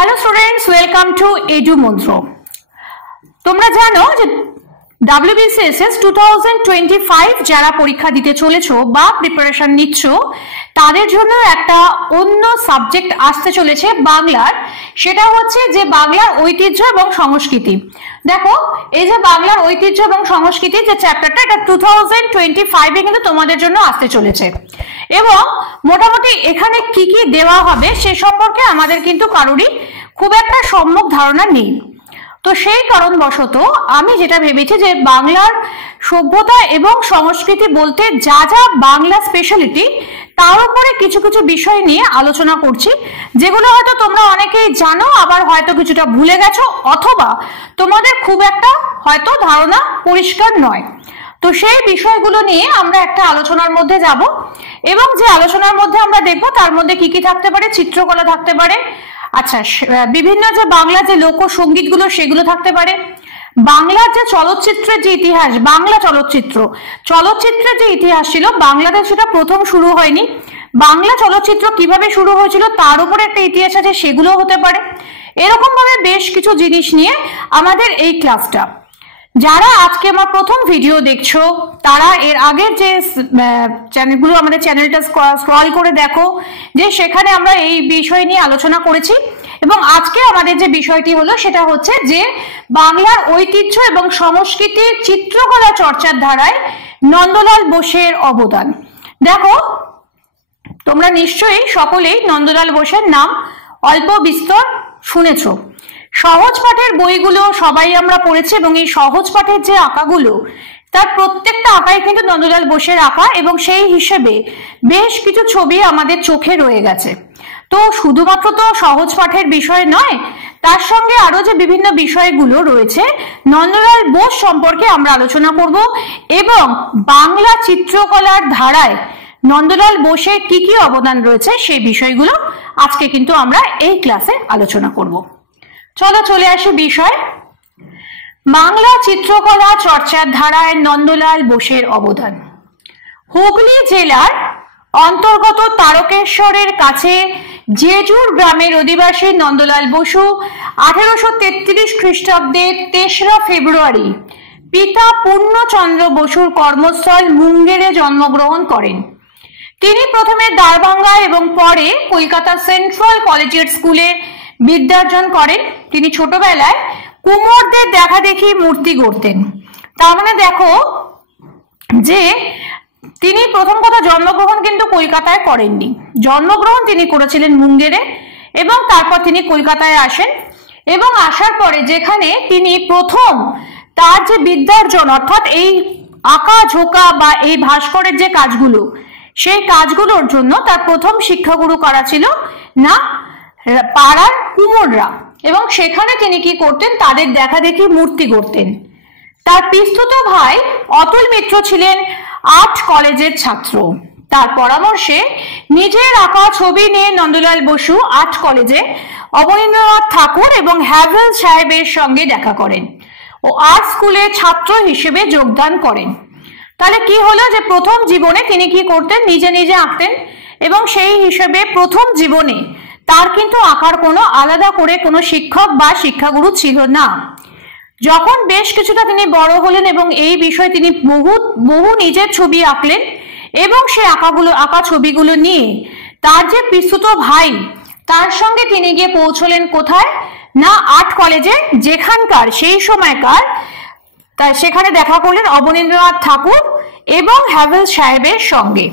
Hello students, welcome to edu মন্ত্র। তোমরা জানো যে WBCSS 2025 যারা পরীক্ষা দিতে চলেছো বা প্রিপারেশন নিচ্ছ তাদের জন্য একটা অন্য সাবজেক্ট আসতে চলেছে বাংলার। সেটা হচ্ছে যে বাংলার ঐতিহ্য এবং সংস্কৃতি। দেখো, এই যে বাংলার ঐতিহ্য এবং সংস্কৃতি যে চ্যাপ্টারটা, এটা 2025 কিন্তু তোমাদের জন্য আসতে চলেছে। এবং মোটামুটি এখানে কি কি দেওয়া হবে সে সম্পর্কে আমাদের কিন্তু কারোরই খুব একটা সম্যক ধারণা নেই। তো সেই কারণবশত আমি যেটা ভেবেছি যে বাংলার সভ্যতা এবং সংস্কৃতি বলতে যা যা বাংলা স্পেশালিটি তার উপরে কিছু কিছু বিষয় নিয়ে আলোচনা করছি, যেগুলো হয়তো তোমরা অনেকেই জানো, আবার হয়তো কিছুটা ভুলে গেছো, অথবা তোমাদের খুব একটা হয়তো ধারণা পরিষ্কার নয়। তো সেই বিষয়গুলো নিয়ে আমরা একটা আলোচনার মধ্যে যাব, এবং যে আলোচনার মধ্যে আমরা দেখব তার মধ্যে কি কি থাকতে পারে, চিত্রকলা থাকতে পারে, আচ্ছা বিভিন্ন যে বাংলা যে লোকসঙ্গীতগুলো সেগুলো থাকতে পারে, বাংলার যে চলচ্চিত্রের যে ইতিহাস, বাংলা চলচ্চিত্রের যে ইতিহাস ছিল বাংলাদেশ, সেটা প্রথম শুরু হয়নি, বাংলা চলচ্চিত্র কিভাবে শুরু হয়েছিল তার উপরে একটা ইতিহাস আছে, সেগুলো হতে পারে। এরকম ভাবে বেশ কিছু জিনিস নিয়ে আমাদের এই ক্লাসটা। যারা আজকে আমার প্রথম ভিডিও দেখছো তারা এর আগের যে চ্যানেলগুলো, আমাদের চ্যানেলটা স্ক্রল করে দেখো, যে সেখানে আমরা এই বিষয় নিয়ে আলোচনা করেছি। এবং আজকে আমাদের যে বিষয়টি হলো সেটা হচ্ছে যে বাংলার ঐতিহ্য এবং সংস্কৃতির চিত্রকলা চর্চার ধারায় নন্দলাল বোসের অবদান। দেখো, তোমরা নিশ্চয়ই সকলেই নন্দলাল বোসের নাম অল্প বিস্তর শুনেছো। সহজ পাঠের বইগুলো সবাই আমরা পড়েছি, এবং এই সহজ পাঠের যে আঁকাগুলো তার প্রত্যেকটা আঁকাই কিন্তু নন্দলাল বোসের আঁকা, এবং সেই হিসেবে বেশ কিছু ছবি আমাদের চোখে রয়ে গেছে। তো শুধুমাত্র তো সহজ পাঠের বিষয় নয়, তার সঙ্গে আরো যে বিভিন্ন বিষয়গুলো রয়েছে নন্দলাল বোস সম্পর্কে আমরা আলোচনা করব, এবং বাংলা চিত্রকলার ধারায় নন্দলাল বোসের কি কি অবদান রয়েছে সেই বিষয়গুলো আজকে কিন্তু আমরা এই ক্লাসে আলোচনা করব। চলো চলে আসি বিষয়। বাংলা চিত্রকলা চর্চার ধারায় নন্দলাল বোসের অবদান। হুগলি জেলার অন্তর্গত তারকেশ্বরের কাছে জেজুর গ্রামের অধিবাসী নন্দলাল বসু 1833 খ্রিস্টাব্দে 3রা ফেব্রুয়ারি পিতা পূর্ণচন্দ্র বসুর কর্মস্থল মুঙ্গেরে জন্মগ্রহণ করেন। তিনি প্রথমে দ্বারভাঙ্গা এবং পরে কলকাতা সেন্ট্রাল কলেজিয়েট স্কুলে বিদ্যার্জন করেন। তিনি ছোটবেলায় কুমোরদের দেখা দেখি মূর্তি গড়তেন। তার মানে দেখো যে তিনি প্রথম কথা জন্মগ্রহণ কিন্তু কলকাতায় করেননি, জন্মগ্রহণ তিনি করেছিলেন মুঙ্গেরে, এবং তারপর তিনি কলকাতায় আসেন। এবং আসার পরে যেখানে তিনি প্রথম তার যে বিদ্যার্জন, অর্থাৎ এই আঁকা ঝোঁকা বা এই ভাস্করের যে কাজগুলো, সেই কাজগুলোর জন্য তার প্রথম শিক্ষাগুরু করা ছিল না পাড়ার কুমোররা, এবং সেখানে তিনি কি করতেন, তাদের দেখা দেখি মূর্তি গড়তেন। তার পিস্তুত ভাই অতুল মিত্র ছিলেন আর্ট কলেজের ছাত্র। তার পরামর্শে নিজের আঁকা ছবি নিয়ে নন্দলাল বসু আর্ট কলেজে অবনীন্দ্রনাথ ঠাকুর এবং হ্যাভেল সাহেবের সঙ্গে দেখা করেন ও আর্ট স্কুলে ছাত্র হিসেবে যোগদান করেন। তাহলে কি হলো যে প্রথম জীবনে তিনি কি করতেন, নিজে নিজে আঁকতেন, এবং সেই হিসেবে প্রথম জীবনে তার কিন্তু আঁকার কোনো আলাদা করে কোনো শিক্ষক বা শিক্ষাগুরু ছিল না। যখন বেশ কিছুটা তিনি বড় হলেন এবং এই বিষয়ে তিনি বহু নিজের ছবি আঁকলেন, এবং সেই আঁকা ছবিগুলো নিয়ে তার যে পিস্তুত ভাই তার সঙ্গে তিনি গিয়ে পৌঁছলেন কোথায় না আর্ট কলেজে, যেখানকার সেই সময়কার তাই সেখানে দেখা করলেন অবনীন্দ্রনাথ ঠাকুর এবং হ্যাভেল সাহেবের সঙ্গে।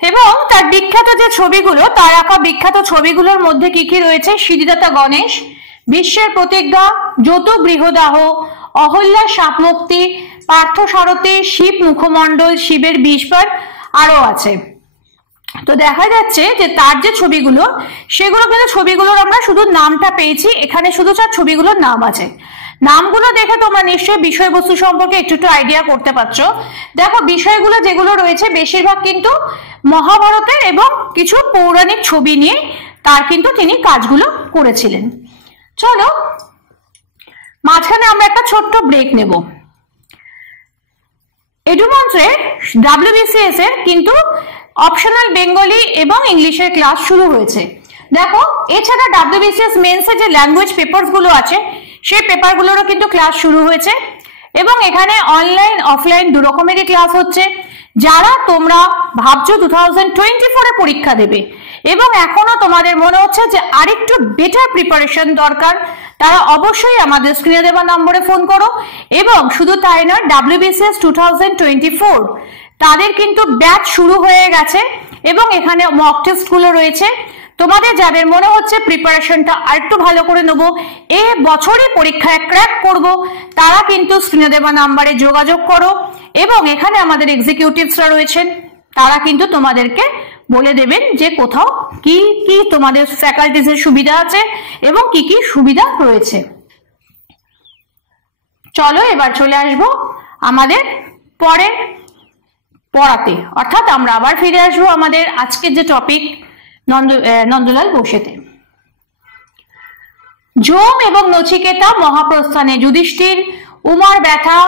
এবং তার বিখ্যাত যে ছবিগুলো, তার আঁকা বিখ্যাত ছবিগুলোর মধ্যে কি কি রয়েছে, সিদ্ধিদাতা গণেশ, বিশ্বের প্রতিজ্ঞা, যৌতুক গৃহদাহ, অহল্যা সাপমুক্তি, পার্থসারথী, শিব মুখমণ্ডল, শিবের বিষবার আরো আছে। তো দেখা যাচ্ছে যে তার যে ছবিগুলো, সেগুলো কিন্তু ছবিগুলোর আমরা শুধু নামটা পেয়েছি, এখানে শুধু তার ছবিগুলোর নাম আছে। নামগুলো দেখে তোমরা নিশ্চয়ই বিষয়বস্তু সম্পর্কে একটু আইডিয়া করতে পারছো। দেখো, বিষয়গুলো যেগুলো রয়েছে বেশিরভাগ কিন্তু মহাভারতের এবং কিছু পৌরাণিক ছবি নিয়ে তার কিন্তু তিনি কাজগুলো করেছিলেন। চলো মাঝখানে আমরা একটা ছোট্ট ব্রেক নেব। এডুমন্ত্রে WBCS এর কিন্তু অপশনাল বেঙ্গলি এবং ইংলিশের ক্লাস শুরু হয়েছে। দেখো এছাড়া ডাব্লিউবিসিএস মেন্সে যে ল্যাঙ্গুয়েজ পেপারস গুলো আছে সেই পেপারগুলোরও কিন্তু ক্লাস শুরু হয়েছে এবং এখানে অনলাইন অফলাইন দু রকমেরই ক্লাস হচ্ছে। যারা তোমরা ভাবছো 2024 এ পরীক্ষা দেবে এবং এখনো তোমাদের মনে হচ্ছে যে আরেকটু বেটার প্রিপারেশন দরকার, তারা অবশ্যই আমাদের স্ক্রিনে দেওয়া নম্বরে ফোন করো। এবং শুধু তাই নয়, ডাব্লিউবিসিএস 2024 তাদের কিন্তু ব্যাচ শুরু হয়ে গেছে এবং এখানে মক টেস্ট গুলো রয়েছে। তোমাদের যাদের মনে হচ্ছে প্রিপারেশনটা আরেকটু ভালো করে নেবো, এ বছরই পরীক্ষায় ক্র্যাক করব, তারা কিন্তু স্ক্রিনে দেওয়া নাম্বারে যোগাযোগ করো এবং এখানে আমাদের এক্সিকিউটিভসরা রয়েছেন, তারা কিন্তু তোমাদেরকে বলে দেবেন যে কোথাও কি কি তোমাদের ফ্যাকাল্টিজের সুবিধা আছে এবং কি কি সুবিধা রয়েছে। চলো এবার চলে আসবো আমাদের পরের পড়াতে, অর্থাৎ আমরা আবার ফিরে আসবো আমাদের আজকের যে টপিক নন্দলাল বসুতে। যম এবং নচিকেতা মহাপ্রস্থানে যুধিষ্ঠির, উমার ব্যথা,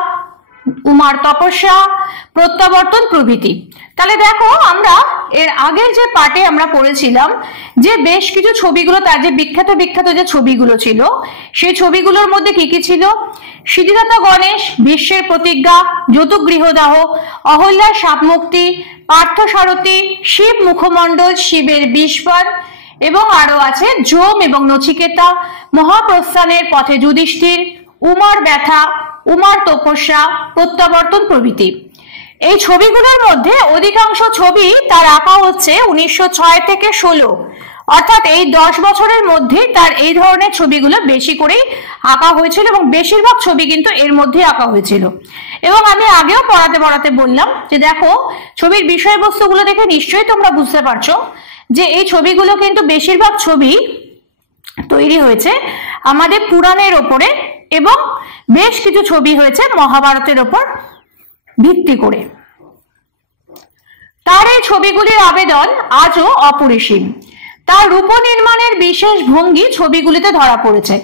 উমার তপস্যা, প্রত্যাবর্তন প্রভৃতি। তাহলে দেখো আমরা এর আগের যে পার্টে আমরা পড়েছিলাম যে বেশ কিছু ছবিগুলো, তার যে বিখ্যাত বিখ্যাত যে ছবিগুলো ছিল সেই ছবিগুলোর মধ্যে কি কি ছিল? সিদ্ধিদাতা গণেশ, ভীষ্মের প্রতিজ্ঞা, যৌতুক গৃহদাহ, অহল্যার শাপমুক্তি, পার্থসারথী, শিব মুখমণ্ডল, শিবের বিষপান এবং আরো আছে যম এবং নচিকেতা, মহাপ্রস্থানের পথে যুধিষ্ঠির, উমার ব্যথা, উমার তপস্যা, প্রত্যাবর্তন প্রভৃতি। এই ছবিগুলোর মধ্যে অধিকাংশ ছবি তার আঁকা হচ্ছে 1906 থেকে 16, অর্থাৎ এই 10 বছরের মধ্যে তার এই ধরনের ছবিগুলো বেশি করেই আঁকা হয়েছিল এবং বেশিরভাগ ছবি কিন্তু এর মধ্যে আঁকা হয়েছিল। এবং আমি আগেও পড়াতে বললাম যে দেখো ছবির বিষয়বস্তুগুলো দেখে নিশ্চয়ই তোমরা বুঝতে পারছো যে এই ছবিগুলো কিন্তু বেশিরভাগ ছবি তৈরি হয়েছে আমাদের পুরাণের ওপরে এবং বেশ কিছু ছবি হয়েছে মহাভারতের ওপর ভিত্তি করে। তার এই ছবিগুলির আবেদন আজও অপরিসীম। তার রূপ নির্মাণের বিশেষ ভঙ্গি ছবিগুলিতে ধরা পড়েছে।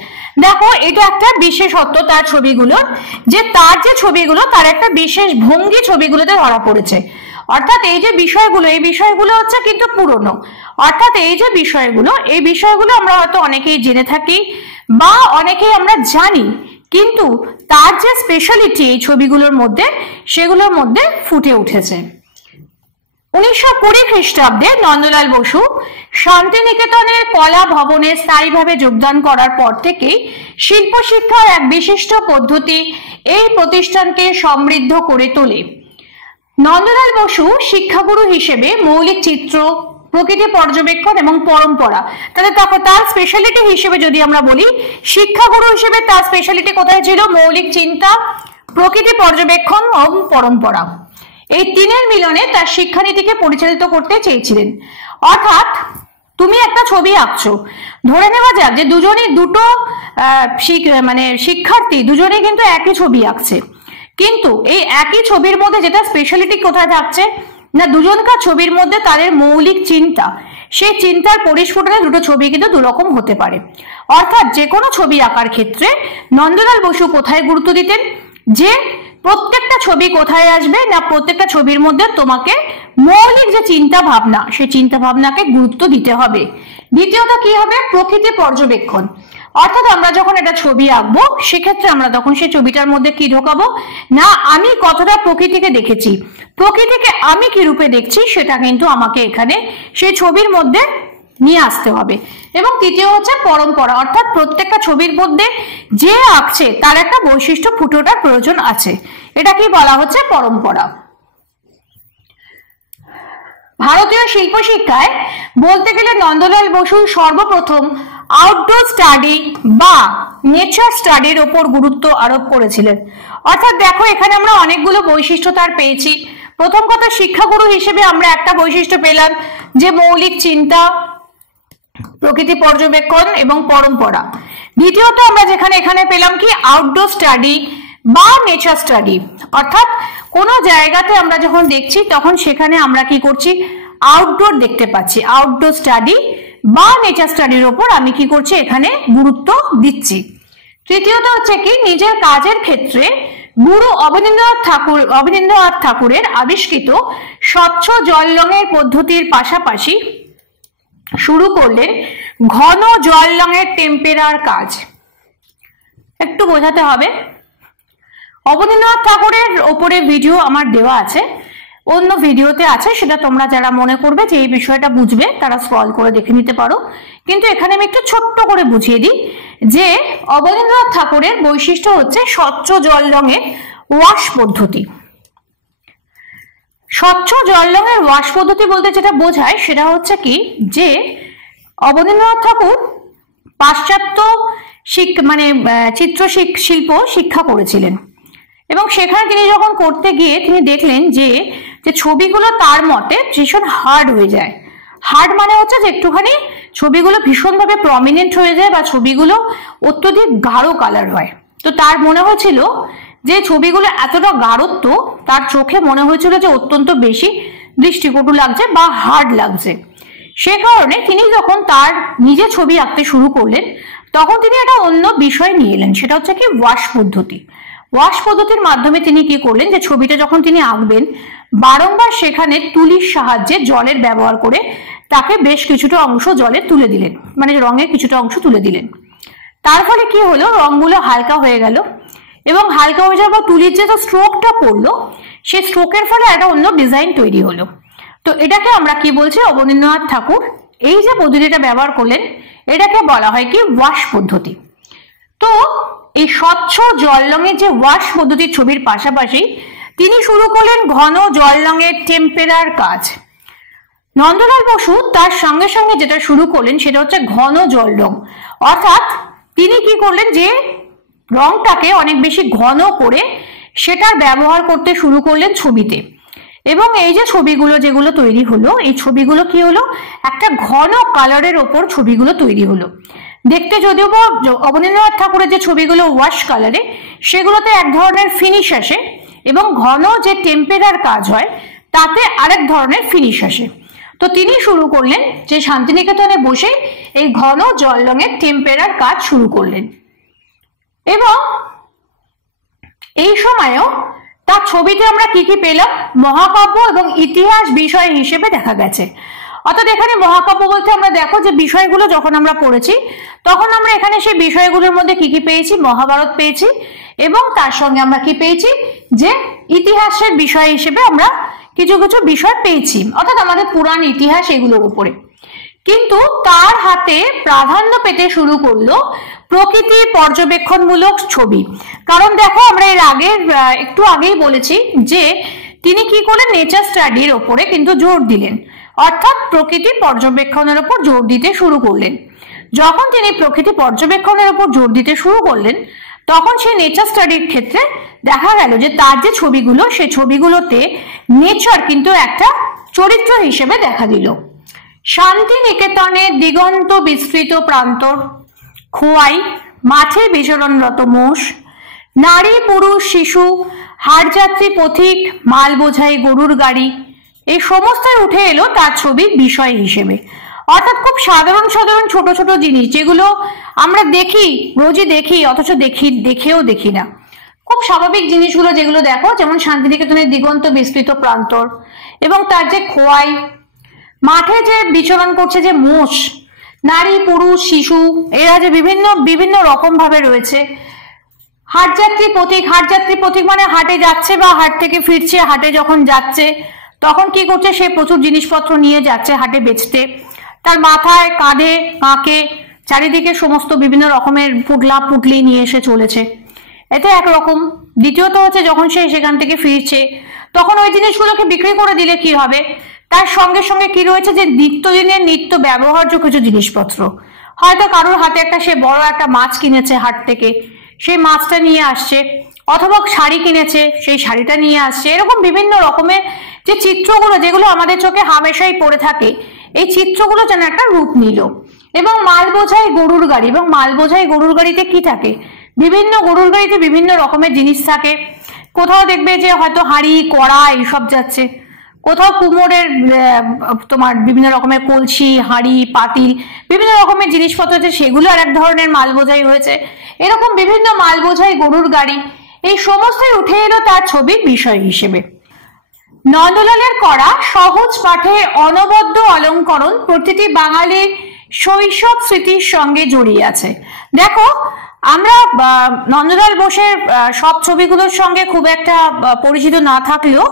দেখো এটা একটা বিশেষত্ব তার ছবিগুলোর, যে তার যে ছবিগুলো তার একটা বিশেষ ভঙ্গি ছবিগুলোতে ধরা পড়েছে। অর্থাৎ এই যে বিষয়গুলো, এই বিষয়গুলো হচ্ছে কিন্তু পুরনো, অর্থাৎ এই যে বিষয়গুলো, এই বিষয়গুলো আমরা হয়তো অনেকেই জেনে থাকি বা অনেকেই আমরা জানি, কিন্তু তার যে স্পেশালিটি এই ছবিগুলোর মধ্যে সেগুলোর মধ্যে ফুটে উঠেছে। 1920 খ্রিস্টাব্দে নন্দলাল বসু শান্তিনিকেতনের কলা ভবনে স্থায়ীভাবে যোগদান করার পর থেকেই শিল্প শিক্ষার এক বিশিষ্ট পদ্ধতি এই প্রতিষ্ঠানকে সমৃদ্ধ করে তোলে। নন্দলাল বসু শিক্ষাগুরু হিসেবে মৌলিক চিত্র, প্রকৃতি পর্যবেক্ষণ এবং পরম্পরা, তাহলে তার স্পেশালিটি হিসেবে যদি আমরা বলি, শিক্ষাগুরু হিসেবে তার স্পেশালিটি কোথায় ছিল? মৌলিক চিন্তা, প্রকৃতি পর্যবেক্ষণ এবং পরম্পরা। এই তিনের মিলনে তার শিক্ষানীতিকে পরিচালিত করতে চেয়েছিলেন। অর্থাৎ তুমি একটা ছবি আঁকছো, ধরে নেওয়া যাক যে দুজনেই দুটো শিক্ষার্থী দুজনেই কিন্তু একই ছবি আঁকছে, কিন্তু এই একই ছবির মধ্যে যেটা স্পেশালিটি কোথায় থাকছে না, দুজনকার ছবির মধ্যে তাদের মৌলিক চিন্তা, সেই চিন্তার পরিস্ফুটনে দুটো ছবি কিন্তু দুরকম হতে পারে। অর্থাৎ যে কোনো ছবি আঁকার ক্ষেত্রে নন্দলাল বসু কোথায় গুরুত্ব দিতেন, যে প্রত্যেকটা ছবি কোথায় আসবে না, প্রত্যেকটা ছবির মধ্যে তোমাকে মৌলিক যে চিন্তা ভাবনা, সেই চিন্তা ভাবনাকে গুরুত্ব দিতে হবে। দ্বিতীয়ত কি হবে? প্রকৃতি পর্যবেক্ষণ। অর্থাৎ আমরা যখন একটা ছবি আঁকবো সেক্ষেত্রে আমরা তখন সেই ছবিটার মধ্যে কি ঢোকাবো না, আমি কতটা প্রকৃতিকে দেখেছি, প্রকৃতিকে আমি কি রূপে দেখছি সেটা কিন্তু আমাকে এখানে সেই ছবির মধ্যে নিয়ে আসতে হবে। এবং তৃতীয় হচ্ছে পরম্পরা, অর্থাৎ প্রত্যেকটা ছবির মধ্যে যে আঁকছে তার একটা বৈশিষ্ট্য ফুটে ওঠার প্রয়োজন আছে, এটা কি বলা হচ্ছে? পরম্পরা। ভারতীয় শিল্প শিক্ষায় বলতে গেলে নন্দলাল বসু সর্বপ্রথম আউটডোর স্টাডি বা নেচার স্টাডির ওপর গুরুত্ব আরোপ করেছিলেন। অর্থাৎ দেখো এখানে আমরা অনেকগুলো বৈশিষ্ট্য তার পেয়েছি। প্রথম কথা, শিক্ষাগুরু হিসেবে আমরা একটা বৈশিষ্ট্য পেলাম যে মৌলিক চিন্তা, প্রকৃতি পর্যবেক্ষণ এবং পরম্পরা। দ্বিতীয়ত আমরা এখানে পেলাম কি? আউটডোর স্টাডি বা নেচার স্টাডি। অর্থাৎ কোনো জায়গাতে আমরা যখন দেখছি তখন সেখানে আমরা কি করছি? আউটডোর দেখতে পাচ্ছি, আউটডোর স্টাডি বা নেচার স্টাডির ওপর আমি কি করছি? এখানে গুরুত্ব দিচ্ছি। তৃতীয়ত হচ্ছে কি? নিজের কাজের ক্ষেত্রে গুরু অবনীন্দ্রনাথ ঠাকুরের আবিষ্কৃত স্বচ্ছ জল রঙের পদ্ধতির পাশাপাশি শুরু করলেন ঘন জল রঙের টেম্পেরার কাজ একটু বোঝাতে হবে। অবনীন্দ্রনাথ ঠাকুরের ওপরে ভিডিও আমার দেওয়া আছে, অন্য ভিডিওতে আছে, সেটা তোমরা যারা মনে করবে যে এই বিষয়টা বুঝবে তারা স্ক্রল করে দেখে নিতে পারো। কিন্তু এখানে আমি একটু ছোট্ট করে বুঝিয়ে দিই যে অবনীন্দ্রনাথ ঠাকুরের বৈশিষ্ট্য হচ্ছে স্বচ্ছ জল রঙের ওয়াশ পদ্ধতি। স্বচ্ছ জল রঙের ওয়াশ পদ্ধতি বলতে যেটা বোঝায় সেটা হচ্ছে কি, যে অবনীন্দ্রনাথ ঠাকুর পাশ্চাত্য চিত্র শিল্প শিক্ষা করেছিলেন এবং সেখানে তিনি যখন করতে গিয়ে তিনি দেখলেন যে ছবিগুলো তার মতে ভীষণ হার্ড হয়ে যায়। হার্ড মানে হচ্ছে যে একটুখানি ছবিগুলো ভীষণভাবে প্রমিনেন্ট হয়ে যায় বা ছবিগুলো অত্যধিক গাঢ় কালার হয়। তো তার মনে হয়েছিল যে ছবিগুলো এতটা গাঢ়ত্ব তার চোখে মনে হয়েছিল যে অত্যন্ত বেশি দৃষ্টিকটু লাগছে বা হার্ড লাগছে। সে কারণে তিনি যখন তার নিজে ছবি আঁকতে শুরু করলেন তখন তিনি একটা অন্য বিষয় নিয়ে এলেন, সেটা হচ্ছে কি ওয়াশ পদ্ধতি। ওয়াশ পদ্ধতির মাধ্যমে তিনি কি করলেন, যে ছবিটা যখন তিনি আঁকবেন বারংবার সেখানে তুলির সাহায্যে জলের ব্যবহার করে তাকে বেশ কিছুটা অংশ জলে তুলে দিলেন, মানে রঙের কিছুটা অংশ তুলে দিলেন। তার ফলে কি হলো, রঙগুলো হালকা হয়ে গেল এবং হালকা হয়ে যাওয়ার পর তুলির যে স্ট্রোকটা পড়লো সেই স্ট্রোকের ফলে একটা অন্য ডিজাইন তৈরি হলো। তো এটাকে আমরা কি বলছি, অবনীন্দ্রনাথ ঠাকুর এই যে পদ্ধতিটা ব্যবহার করলেন এটাকে বলা হয় কি ওয়াশ পদ্ধতি। তো এই স্বচ্ছ জল রঙের যে ওয়াশ পদ্ধতির ছবির পাশাপাশি তিনি শুরু করলেন ঘন জল রঙের টেম্পেরার কাজ। নন্দলাল বসু তার সঙ্গে সঙ্গে যেটা শুরু করলেন সেটা হচ্ছে ঘন জল রং, অর্থাৎ তিনি কি করলেন যে রংটাকে অনেক বেশি ঘন করে সেটার ব্যবহার করতে শুরু করলেন ছবিতে। এবং এই যে ছবিগুলো যেগুলো তৈরি হলো, এই ছবিগুলো কি হলো, একটা ঘন কালারের ওপর ছবিগুলো তৈরি হলো। দেখতে যদিও অবনীন্দ্রনাথ ঠাকুরের যে ছবিগুলো ওয়াশ কালারে, সেগুলোতে এক ধরনের ফিনিশ আসে এবং ঘন যে টেম্পেরার কাজ হয় তাতে আরেক ধরনের ফিনিশ আসে। তো তিনি শুরু করলেন যে শান্তিনিকেতনে বসে এই ঘন জল রঙের টেম্পেরার কাজ শুরু করলেন এবং এই সময়ও তার ছবিতে আমরা কি কি পেলাম, মহাকাব্য এবং ইতিহাস বিষয় হিসেবে দেখা গেছে। অর্থাৎ এখানে মহাকাব্য বলতে আমরা দেখো যে বিষয়গুলো যখন আমরা পড়েছি তখন আমরা এখানে সেই বিষয়গুলোর মধ্যে কি কি পেয়েছি, মহাভারত পেয়েছি এবং তার সঙ্গে আমরা কি পেয়েছি, যে ইতিহাসের বিষয় হিসেবে আমরা কিছু কিছু বিষয় পেয়েছি, অর্থাৎ আমাদের পুরাণ ইতিহাস এগুলোর উপরে। কিন্তু তার হাতে প্রাধান্য পেতে শুরু করলো প্রকৃতি পর্যবেক্ষণমূলক ছবি। কারণ দেখো আমরা এর আগে একটু আগেই বলেছি যে তিনি কি করলেন, নেচার স্টাডির ওপরে কিন্তু জোর দিলেন, অর্থাৎ প্রকৃতি পর্যবেক্ষণের উপর জোর দিতে শুরু করলেন। যখন তিনি প্রকৃতি পর্যবেক্ষণের উপর জোর দিতে শুরু করলেন তখন সেই নেচার স্টাডির ক্ষেত্রে দেখা গেল যে তার যে ছবিগুলো, সেই ছবিগুলোতে নেচার কিন্তু একটা চরিত্র হিসেবে দেখা দিল। শান্তিনিকেতনের দিগন্ত বিস্তৃত প্রান্তর, খোয়াই, মাঠে বিচরণরত মোষ, নারী পুরুষ শিশু, হাটযাত্রী পথিক, মাল বোঝাই গরুর গাড়ি, এই সমস্তই উঠে এলো তার ছবির বিষয় হিসেবে। অর্থাৎ খুব সাধারণ সাধারণ ছোট ছোট জিনিস যেগুলো আমরা দেখি, রোজই দেখি, অথচ দেখেও দেখি না, খুব স্বাভাবিক জিনিসগুলো যেগুলো দেখো, যেমন শান্তিনিকেতনের দিগন্ত বিস্তৃত প্রান্তর এবং তার যে খোয়াই, মাঠে যে বিচরণ করছে যে মোষ, নারী পুরুষ শিশু, এরা যে বিভিন্ন বিভিন্ন রকম ভাবে রয়েছে, হাটযাত্রী পথিক মানে হাটে যাচ্ছে বা হাট থেকে ফিরছে, হাটে যখন যাচ্ছে তখন কি করছে, সে প্রচুর জিনিসপত্র নিয়ে যাচ্ছে হাটে বেচতে, তার মাথায় কাঁধে কাঁকে চারিদিকে সমস্ত বিভিন্ন রকমের পুটলা পুটলি নিয়ে এসে চলেছে, এতে একরকম। দ্বিতীয়ত হচ্ছে যখন সে সেখান থেকে ফিরছে তখন ওই জিনিসগুলোকে বিক্রি করে দিলে কি হবে, তার সঙ্গে সঙ্গে কি রয়েছে, যে নিত্যদিনের নিত্য ব্যবহার্য কিছু জিনিসপত্র, হয়তো কারোর হাতে একটা সে বড় একটা মাছ কিনেছে হাট থেকে, সেই মাছটা নিয়ে আসছে, অথবা শাড়ি কিনেছে সেই শাড়িটা নিয়ে আসছে, এরকম বিভিন্ন রকমের যে চিত্রগুলো যেগুলো আমাদের চোখে হামেশাই পড়ে থাকে, এই চিত্রগুলো যেন একটা রূপ নিল। এবং মাল বোঝাই গরুর গাড়ি, এবং মাল বোঝাই গরুর গাড়িতে কি থাকে, বিভিন্ন গরুর গাড়িতে বিভিন্ন রকমের জিনিস থাকে, কোথাও দেখবে যে হয়তো হাঁড়ি কড়া এইসব যাচ্ছে, কোথাও কুমোরের তোমার বিভিন্ন রকমের কলসি হাঁড়ি পাতিল বিভিন্ন রকমের জিনিসপত্র আছে, সেগুলো আর এক ধরনের মাল বোঝাই হয়েছে, এরকম বিভিন্ন মাল বোঝাই গরুর গাড়ি, এই সমস্তই উঠে এলো তার ছবির বিষয় হিসেবে। নন্দলালের করা সহজ পাঠে অনবদ্য অলঙ্করণ প্রতিটি বাঙালির শৈশব স্মৃতির সঙ্গে জড়িয়ে আছে। দেখো, আমরা নন্দলাল বোসের সব ছবিগুলোর সঙ্গে খুব একটা পরিচিত না থাকলেও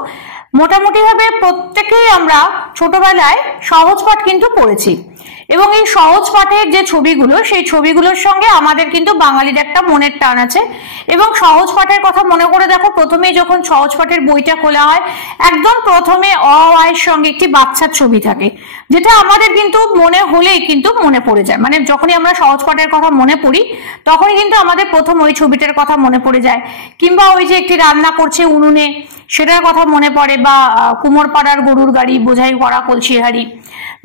মোটামুটি ভাবে প্রত্যেকেই আমরা ছোটবেলায় সহজ পাঠ কিন্তু পড়েছি, এবং এই সহজ পাঠের যে ছবিগুলো, সেই ছবিগুলোর সঙ্গে আমাদের কিন্তু বাঙালির একটা মনের টান আছে। এবং সহজ পাঠের কথা মনে করে দেখো, প্রথমে যখন সহজ পাঠের বইটা খোলা হয়, একদম প্রথমে অ আয়ের সঙ্গে একটি বাচ্চার ছবি থাকে, যেটা আমাদের কিন্তু মনে হলেই কিন্তু মনে পড়ে যায়। মানে যখনই আমরা সহজ পাঠের কথা মনে পড়ি, তখনই কিন্তু আমাদের প্রথম ওই ছবিটার কথা মনে পড়ে যায়। কিংবা ওই যে একটি রান্না করছে উনুনে, সেটার কথা মনে পড়ে, বা কুমোরপাড়ার গরুর গাড়ি, বোঝাই করা কলসি হাড়ি,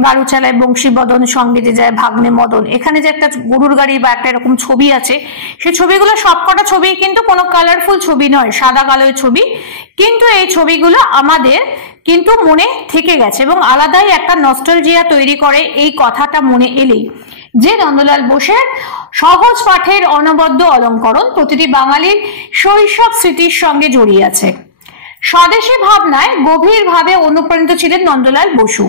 গাড়ু চালায় বংশীবদন, সঙ্গে যে যায় ভাগ্নে মদন, এখানে যে একটা গরুর গাড়ি বা একটা এরকম ছবি আছে, সেই ছবিগুলো সবকটা ছবি কিন্তু কোনো কালারফুল ছবি নয়, সাদা কালোর ছবি, কিন্তু এই ছবিগুলো আমাদের কিন্তু মনে থেকে গেছে এবং আলাদাই একটা নস্টালজিয়া তৈরি করে এই কথাটা মনে এলেই, যে নন্দলাল বোসের সহজ পাঠের অনবদ্য অলঙ্করণ প্রতিটি বাঙালির শৈশব স্মৃতির সঙ্গে জড়িয়ে আছে। স্বদেশী ভাবনায় গভীরভাবে অনুপ্রাণিত ছিলেন নন্দলাল বসু।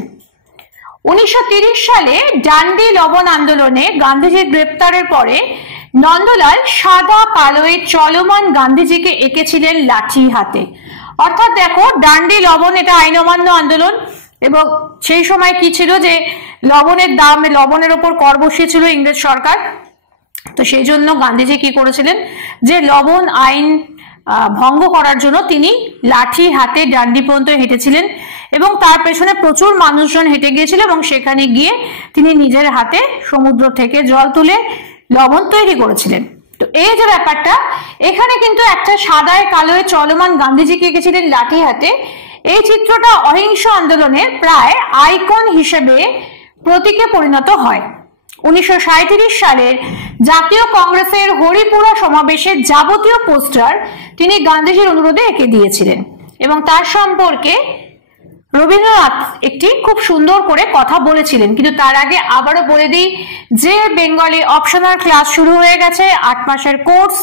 1930 সালে ডান্ডি লবণ আন্দোলনে গান্ধীজির গ্রেপ্তারের পরে নন্দলাল সাদা কালোয় চলমান গান্ধীজিকে এঁকেছিলেন লাঠি হাতে। অর্থাৎ দেখো, ডান্ডি লবণ এটা আইন অমান্য আন্দোলন, এবং সেই সময় কি ছিল যে লবণের দাম, লবণের ওপর কর বসিয়েছিল ইংরেজ সরকার। তো সেই জন্য গান্ধীজি কি করেছিলেন, যে লবণ আইন ভঙ্গ করার জন্য তিনি লাঠি হাতে ডান্ডি পর্যন্ত হেঁটেছিলেন, এবং তার পেছনে প্রচুর মানুষজন হেঁটে গিয়েছিল, এবং সেখানে গিয়ে তিনি নিজের হাতে সমুদ্র থেকে জল তুলে লবণ তৈরি করেছিলেন। তো এই যে ব্যাপারটা, এখানে কিন্তু একটা সাদায় কালোয় চলমান গান্ধীজিকে এঁকেছিলেন লাঠি হাতে। এই চিত্রটা অহিংস আন্দোলনের প্রায় আইকন হিসেবে প্রতীকে পরিণত হয়। 1937 সালের জাতীয় কংগ্রেসের হরিপুরা সমাবেশের যাবতীয় পোস্টার তিনি গান্ধীজির অনুরোধে এঁকে দিয়েছিলেন, এবং তার সম্পর্কে রবীন্দ্রনাথ একটি খুব সুন্দর করে কথা বলেছিলেন। কিন্তু তার আগে আবারও বলে দিই যে বেঙ্গলি অপশনাল ক্লাস শুরু হয়ে গেছে, 8 মাসের কোর্স,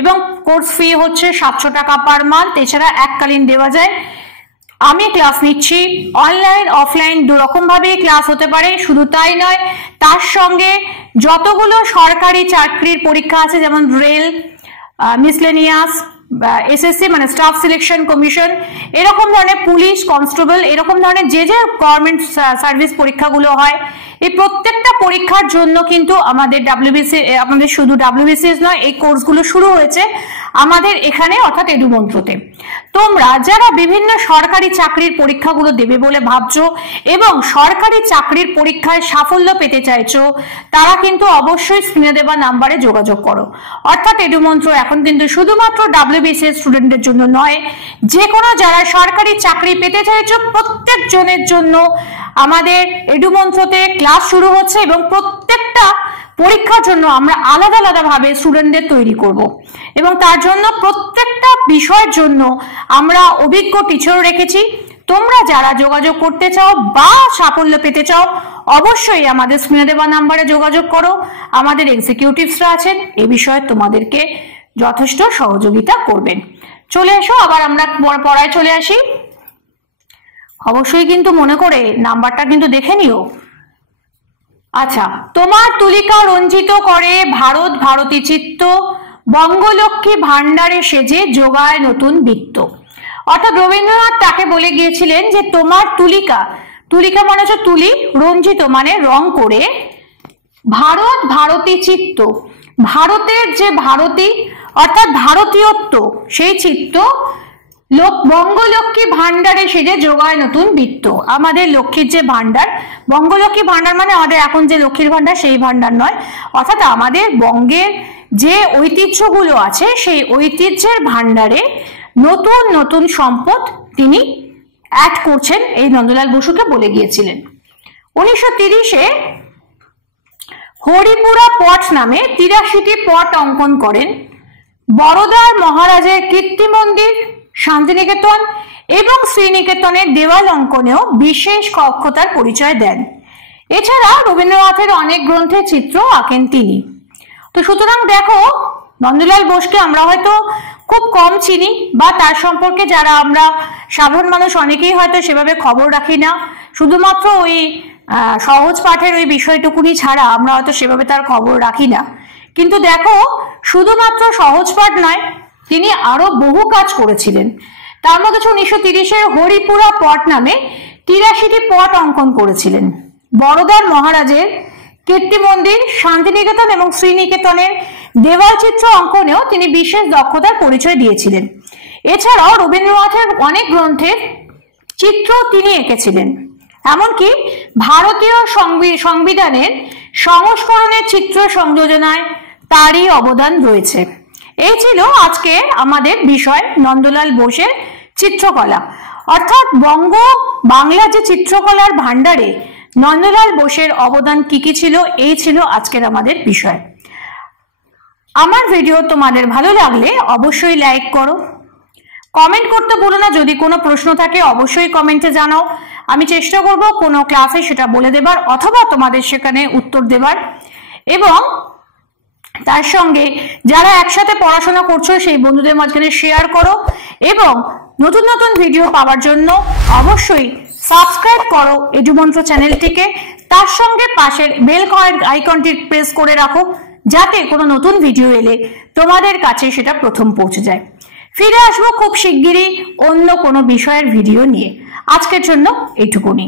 এবং কোর্স ফি হচ্ছে 700 টাকা পার মান্থ। এছাড়া এককালীন দেওয়া যায়। আমি ক্লাস নিচ্ছি, অনলাইন অফলাইন দুরকম ভাবে ক্লাস হতে পারে। শুধু তাই নয়, তার সঙ্গে যতগুলো সরকারি চাকরির পরীক্ষা আছে, যেমন রেল, মিসলেনিয়াস, এসএসসি মানে স্টাফ সিলেকশন কমিশন, এরকম ধরনের পুলিশ, কনস্টেবল, এরকম ধরনের যে যে গভর্নমেন্ট সার্ভিস পরীক্ষাগুলো হয়, এই প্রত্যেকটা পরীক্ষার জন্য কিন্তু আমাদের আমাদের শুধু ডাব্লিউবিসিএস নয়, এই কোর্সগুলো শুরু হয়েছে আমাদের এখানে, অর্থাৎ এডুমন্ত্রতে। তোমরা যারা বিভিন্ন সরকারি চাকরির পরীক্ষাগুলো দেবে বলে ভাবছো এবং সরকারি চাকরির পরীক্ষায় সাফল্য পেতে চাইছো, তারা কিন্তু অবশ্যই স্ক্রিনে দেওয়া নাম্বারে যোগাযোগ করো। অর্থাৎ এডুমন্ত্র এখন কিন্তু শুধুমাত্র ডাব্লিউবিসিএস স্টুডেন্টদের জন্য নয়, যে কোনো যারা সরকারি চাকরি পেতে চাইছো প্রত্যেক জনের জন্য আমাদের এডুমন্ত্রতে ক্লাস শুরু হচ্ছে, এবং প্রত্যেকটা পরীক্ষার জন্য আমরা আলাদা আলাদা ভাবে স্টুডেন্টদের তৈরি করব, এবং তার জন্য প্রত্যেকটা বিষয়ের জন্য আমরা অভিজ্ঞ টিচার রেখেছি। তোমরা যারা যোগাযোগ করতে চাও বা সাফল্য পেতে চাও, অবশ্যই আমাদের স্ক্রিনে দেওয়া নাম্বারে যোগাযোগ করো। আমাদের এক্সিকিউটিভসরা আছেন, এ বিষয়ে তোমাদেরকে যথেষ্ট সহযোগিতা করবেন। চলে এসো, আবার আমরা পড়ায় চলে আসি। অবশ্যই কিন্তু মনে করে নাম্বারটা কিন্তু দেখে নিও। আচ্ছা, তোমার তুলিকা রঞ্জিত করে ভারত ভারতী চিত্ত, বঙ্গলক্ষ্মী ভান্ডারে সেজে যোগায় নতুন বৃত্ত। অর্থাৎ রবীন্দ্রনাথ তাকে বলে গিয়েছিলেন যে তোমার তুলিকা, তুলিকা মানে হচ্ছে তুলি, রঞ্জিত মানে রং করে, ভারত ভারতী চিত্ত, ভারতের যে ভারতী অর্থাৎ ভারতীয়ত্ব, সেই চিত্ত বঙ্গলক্ষ্মী ভান্ডারে সেজে যোগায় নতুন বৃত্ত। আমাদের লক্ষ্মীর যে ভান্ডার, বঙ্গলক্ষ্মী ভান্ডার মানে আমাদের এখন যে লক্ষ্মীর ভান্ডার সেই ভান্ডার নয়, অর্থাৎ আমাদের বঙ্গের যে ঐতিহ্যগুলো আছে সেই ঐতিহ্যের ভান্ডারে নতুন নতুন সম্পদ তিনি অ্যাড করছেন, এই নন্দলাল বসুকে বলে গিয়েছিলেন। 1930-এ হরিপুরা পট নামে 83টি পট অঙ্কন করেন। বরোদার মহারাজের কীর্তি মন্দির, শান্তিনিকেতন এবং শ্রীনিকেতনের দেওয়াল অঙ্কনেও বিশেষ দক্ষতার পরিচয় দেন। এছাড়া রবীন্দ্রনাথের অনেক গ্রন্থে চিত্র আঁকেন তিনি। তো সুতরাং দেখো, নন্দলাল বোসকে আমরা হয়তো খুব কম চিনি, বা তার সম্পর্কে যারা আমরা সাধারণ মানুষ অনেকেই হয়তো সেভাবে খবর রাখি না। শুধুমাত্র ওই সহজ পাঠের ওই বিষয়টুকুনি ছাড়া আমরা হয়তো সেভাবে তার খবর রাখি না। কিন্তু দেখো, শুধুমাত্র সহজ পাঠ নয়, তিনি আরো বহু কাজ করেছিলেন। তার মধ্যে 1930-এর হরিপুরা পট নামে 83টি পট অঙ্কন করেছিলেন। বড়দার মহারাজের কীর্তি মন্দির, শান্তিনিকেতন এবং শ্রীনিকেতনের দেওয়াল চিত্র অঙ্কনেও তিনি বিশেষ দক্ষতার পরিচয় দিয়েছিলেন। এছাড়াও রবীন্দ্রনাথের অনেক গ্রন্থের চিত্র তিনি এঁকেছিলেন। এমনকি ভারতীয় সংবিধানের সংস্করণের চিত্র সংযোজনায় তারই অবদান রয়েছে। এই ছিল আজকে আমাদের বিষয়, নন্দলাল বোসের চিত্রকলা, অর্থাৎ বাংলা যে চিত্রকলার ভান্ডারে নন্দলাল বোসের অবদান কি কি ছিল, এই ছিল আজকের আমাদের বিষয়। আমার ভিডিও তোমাদের ভালো লাগলে অবশ্যই লাইক করো, কমেন্ট করতে ভুলো না। যদি কোনো প্রশ্ন থাকে অবশ্যই কমেন্টে জানাও, আমি চেষ্টা করব কোনো ক্লাসে সেটা বলে দেবার অথবা তোমাদের সেখানে উত্তর দেবার। এবং তার সঙ্গে যারা একসাথে পড়াশোনা করছো সেই বন্ধুদের মাঝখানে শেয়ার করো, এবং নতুন নতুন ভিডিও পাওয়ার জন্য অবশ্যই সাবস্ক্রাইব করো এডুমন্ত্র চ্যানেলটিকে। তার সঙ্গে পাশের বেল আইকনটি প্রেস করে রাখো, যাতে কোনো নতুন ভিডিও এলে তোমাদের কাছে সেটা প্রথম পৌঁছে যায়। ফিরে আসবো খুব শিগগিরই অন্য কোনো বিষয়ের ভিডিও নিয়ে। আজকের জন্য এইটুকুনি।